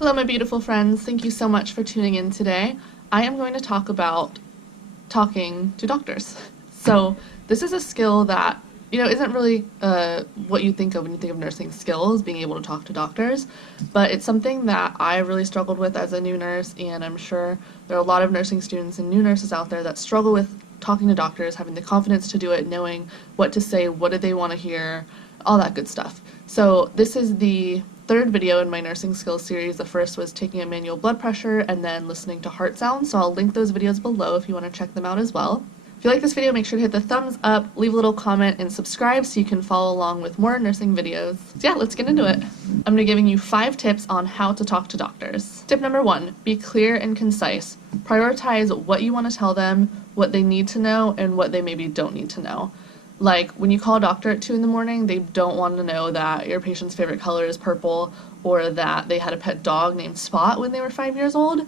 Hello, my beautiful friends. Thank you so much for tuning in today. I am going to talk about talking to doctors. So, this is a skill that, isn't really what you think of when you think of nursing skills, being able to talk to doctors, but it's something that I really struggled with as a new nurse, and I'm sure there are a lot of nursing students and new nurses out there that struggle with talking to doctors, having the confidence to do it, knowing what to say, what do they want to hear, all that good stuff. So this is the third video in my nursing skills series. The first was taking a manual blood pressure and then listening to heart sounds, so I'll link those videos below if you want to check them out as well. If you like this video, make sure to hit the thumbs up, leave a little comment, and subscribe so you can follow along with more nursing videos. So yeah, let's get into it. I'm going to be giving you 5 tips on how to talk to doctors. Tip number 1, be clear and concise. Prioritize what you want to tell them, what they need to know, and what they maybe don't need to know. Like, when you call a doctor at 2 in the morning, they don't want to know that your patient's favorite color is purple or that they had a pet dog named Spot when they were 5 years old.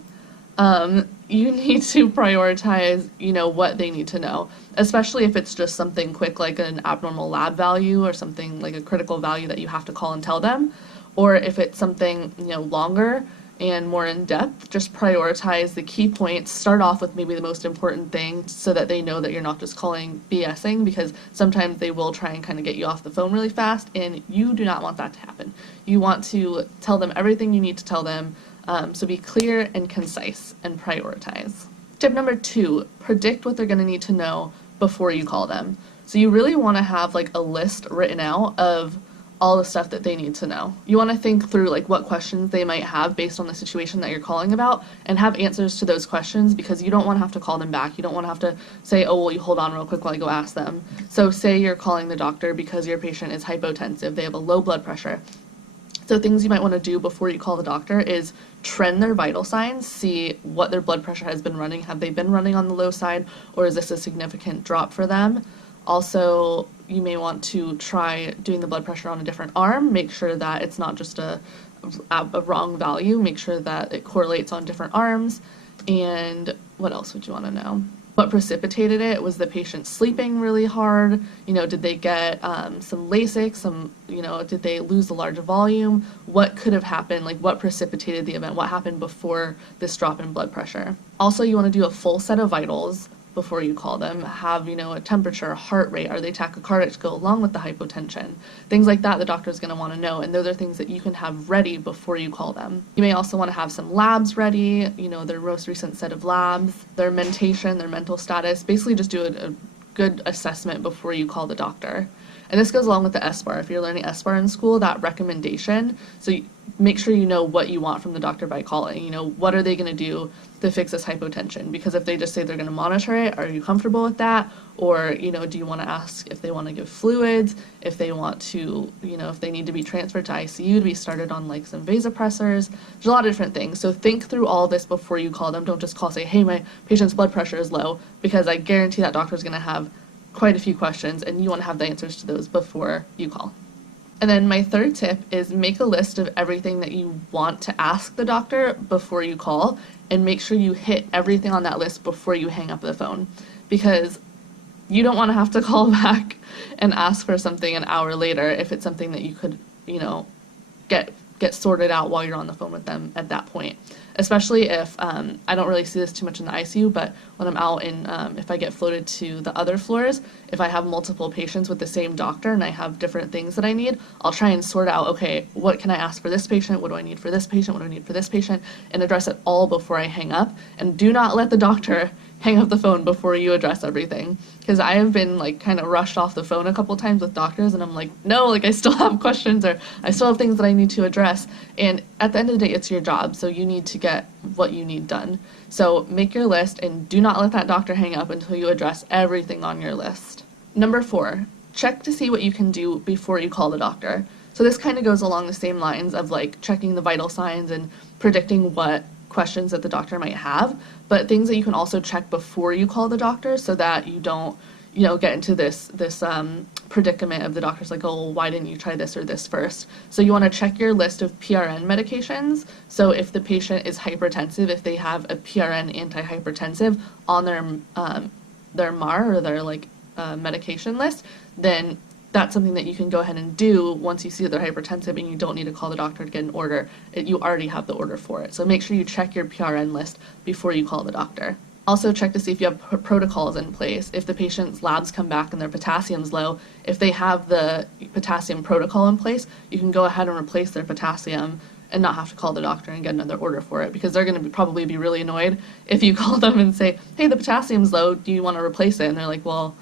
You need to prioritize, what they need to know, especially if it's just something quick like an abnormal lab value or something like a critical value that you have to call and tell them, or if it's something, longer and more in depth. Just prioritize the key points, start off with maybe the most important thing so that they know that you're not just calling BSing, because sometimes they will try and kind of get you off the phone really fast, and you do not want that to happen. You want to tell them everything you need to tell them, so be clear and concise and prioritize. Tip number 2, predict what they're going to need to know before you call them. So you really want to have like a list written out of all the stuff that they need to know. You want to think through like what questions they might have based on the situation that you're calling about and have answers to those questions, because you don't want to have to call them back. You don't want to have to say, oh, well, you hold on real quick while I go ask them. So say you're calling the doctor because your patient is hypotensive, they have a low blood pressure. So things you might want to do before you call the doctor is trend their vital signs, see what their blood pressure has been running. Have they been running on the low side, or is this a significant drop for them? Also, you may want to try doing the blood pressure on a different arm. Make sure that it's not just a wrong value. Make sure that it correlates on different arms. And what else would you want to know? What precipitated it? Was the patient sleeping really hard? Did they get some Lasix? Did they lose a large volume? What could have happened? Like, what precipitated the event? What happened before this drop in blood pressure? Also, you want to do a full set of vitals before you call them. Have, a temperature, heart rate, are they tachycardic to go along with the hypotension? Things like that the doctor's going to want to know, and those are things that you can have ready before you call them. You may also want to have some labs ready, their most recent set of labs, their mentation, their mental status. Basically just do a good assessment before you call the doctor. And this goes along with the SBAR. If you're learning SBAR in school, that recommendation, so make sure you know what you want from the doctor by calling. What are they going to do to fix this hypotension? Because if they just say they're going to monitor it, are you comfortable with that? Or, do you want to ask if they want to give fluids, if they want to, if they need to be transferred to ICU to be started on like some vasopressors? There's a lot of different things. So think through all this before you call them. Don't just call, say, hey, my patient's blood pressure is low, because I guarantee that doctor's going to have quite a few questions, and you want to have the answers to those before you call. And then my third tip is make a list of everything that you want to ask the doctor before you call, and make sure you hit everything on that list before you hang up the phone, because you don't want to have to call back and ask for something an hour later if it's something that you could, get sorted out while you're on the phone with them at that point. Especially if, I don't really see this too much in the ICU, but when I'm out in, if I get floated to the other floors, if I have multiple patients with the same doctor and I have different things that I need, I'll try and sort out, okay, what can I ask for this patient? What do I need for this patient? What do I need for this patient? And address it all before I hang up. And do not let the doctor hang up the phone before you address everything. Because I have been like kind of rushed off the phone a couple times with doctors, and I'm like, no, like I still have questions, or I still have things that I need to address. And at the end of the day, it's your job, so you need to get what you need done. So make your list and do not let that doctor hang up until you address everything on your list. Number 4, check to see what you can do before you call the doctor. So this kind of goes along the same lines of like checking the vital signs and predicting what questions that the doctor might have, but things that you can also check before you call the doctor so that you don't, get into this predicament of the doctor's like, oh, well, why didn't you try this or this first? So you want to check your list of PRN medications. So if the patient is hypertensive, if they have a PRN antihypertensive on their MAR or their medication list, then that's something that you can go ahead and do once you see that they're hypertensive and you don't need to call the doctor to get an order. You already have the order for it. So make sure you check your PRN list before you call the doctor. Also check to see if you have protocols in place. If the patient's labs come back and their potassium's low, if they have the potassium protocol in place, you can go ahead and replace their potassium and not have to call the doctor and get another order for it, because they're going to probably be really annoyed if you call them and say, hey, the potassium's low, do you want to replace it? And they're like, well,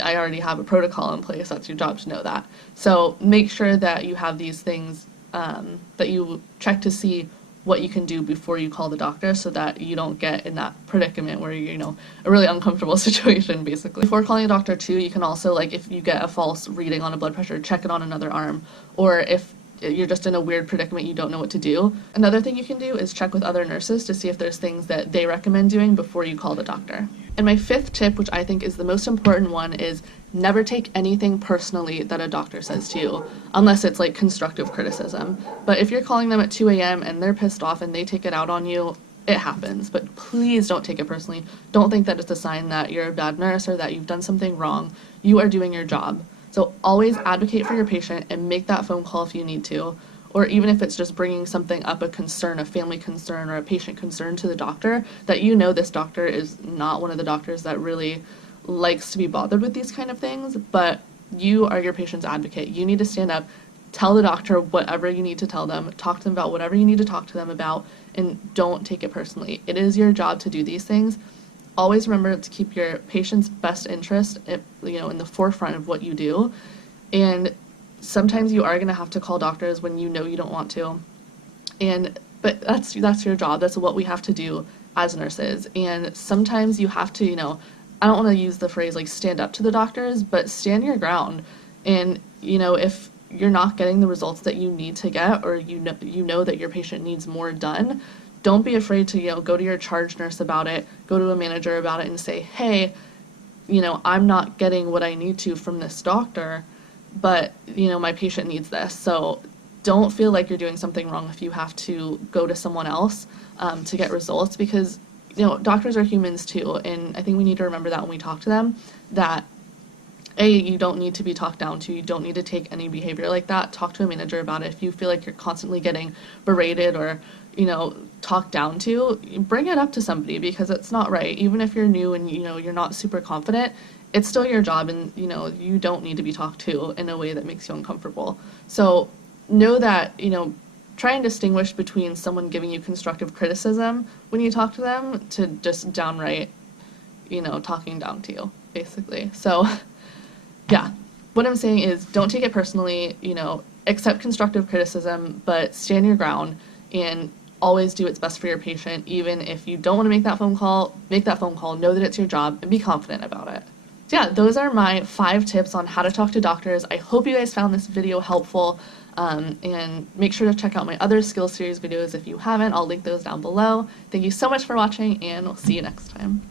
I already have a protocol in place. That's your job to know that. So make sure that you have these things, that you check to see what you can do before you call the doctor, so that you don't get in that predicament where you're, a really uncomfortable situation, basically. Before calling a doctor too, you can also, like, if you get a false reading on a blood pressure, check it on another arm, or if you're just in a weird predicament, you don't know what to do. Another thing you can do is check with other nurses to see if there's things that they recommend doing before you call the doctor. And my fifth tip, which I think is the most important one, is never take anything personally that a doctor says to you, unless it's like constructive criticism. But if you're calling them at 2 a.m. and they're pissed off and they take it out on you, it happens. But please don't take it personally. Don't think that it's a sign that you're a bad nurse or that you've done something wrong. You are doing your job. So always advocate for your patient and make that phone call if you need to, or even if it's just bringing something up, a concern, a family concern, or a patient concern to the doctor, that this doctor is not one of the doctors that really likes to be bothered with these kind of things, but you are your patient's advocate. You need to stand up, tell the doctor whatever you need to tell them, talk to them about whatever you need to talk to them about, and don't take it personally. It is your job to do these things. Always remember to keep your patient's best interest, in the forefront of what you do. And sometimes you are going to have to call doctors when you know you don't want to. But that's your job. That's what we have to do as nurses. And sometimes you have to, I don't want to use the phrase like stand up to the doctors, but stand your ground. And, if you're not getting the results that you need to get, or you know that your patient needs more done, don't be afraid to, go to your charge nurse about it, go to a manager about it and say, hey, I'm not getting what I need to from this doctor, but, my patient needs this. So don't feel like you're doing something wrong if you have to go to someone else to get results, because, doctors are humans too. And I think we need to remember that when we talk to them, that you don't need to be talked down to. You don't need to take any behavior like that. Talk to a manager about it. If you feel like you're constantly getting berated or, talked down to, bring it up to somebody, because it's not right. Even if you're new and, you're not super confident, it's still your job, and, you don't need to be talked to in a way that makes you uncomfortable. So know that, try and distinguish between someone giving you constructive criticism when you talk to them to just downright, talking down to you, basically. So yeah, what I'm saying is don't take it personally, accept constructive criticism, but stand your ground and always do what's best for your patient. Even if you don't want to make that phone call, know that it's your job, and be confident about it. So yeah, those are my 5 tips on how to talk to doctors. I hope you guys found this video helpful, and make sure to check out my other skill series videos if you haven't. I'll link those down below. Thank you so much for watching, and we'll see you next time.